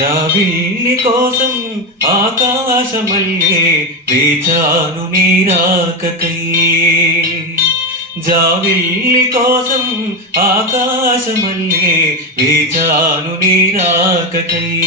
జాబిల్లి కోసం ఆకాశమల్లే వేచాను నీరాకకై. జాబిల్లి కోసం ఆకాశమల్లే వేచాను నీరాకకై.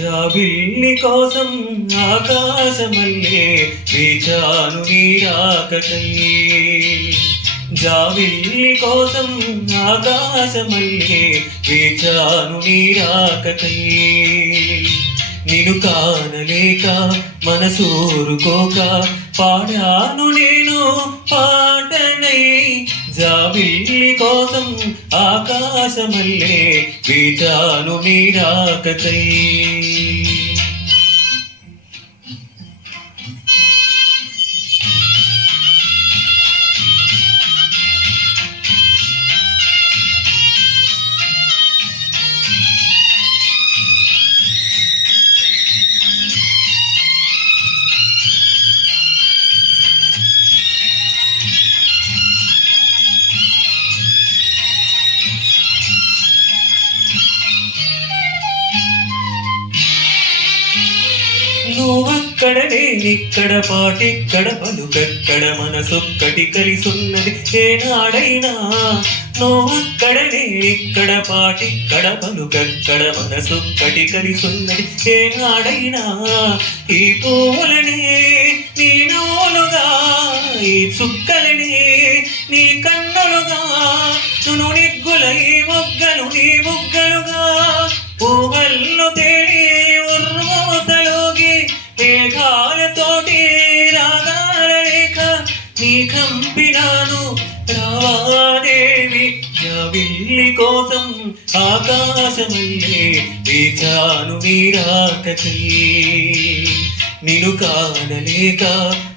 జాబిల్లి కోసం ఆకాశమల్లే వేచాను నీరాకకై. జాబిల్లి కోసం ఆకాశమల్లే వేచాను నీరాకకై. నిన్ను కానలేక మనసూరుకోక పాడాను నేను పాటనై. జాబిల్లి కోసం ఆకాశమల్లే వేచాను నీరాకకై. నువ్వక్కడ నేనిక్కడ పాటిక్కడ పలుకక్కడ మనసొక్కటి కలిసున్నది ఏనాడైనా. నువ్వక్కడ నేనిక్కడ పాటిక్కడ పలుకక్కడ మనసొక్కటి కలిసున్నది ఏనాడైనా. ఈ పూలని నీ నోలుగా, ఈ చుక్కలని నీ కన్నులుగా, నును నిగ్గుల ఈ మొగ్గలు నీ బుగ్గలుగా. పువ్వల్లో తేలి ఉర్మోతలోగి మేఘాలతోటి రాగాల లేక నీ కంపినాను రావాదేవి. జాబిల్లి కోసం ఆకాశమల్లే వేచాను నీరాకకై. నిన్ను కానలేక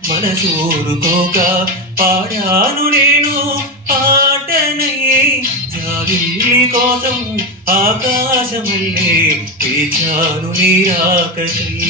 మనసూరుకోక పాడాను నేను పాటనై. జాబిల్లి కోసం ఆకాశమల్లే వేచాను నీరాకకై.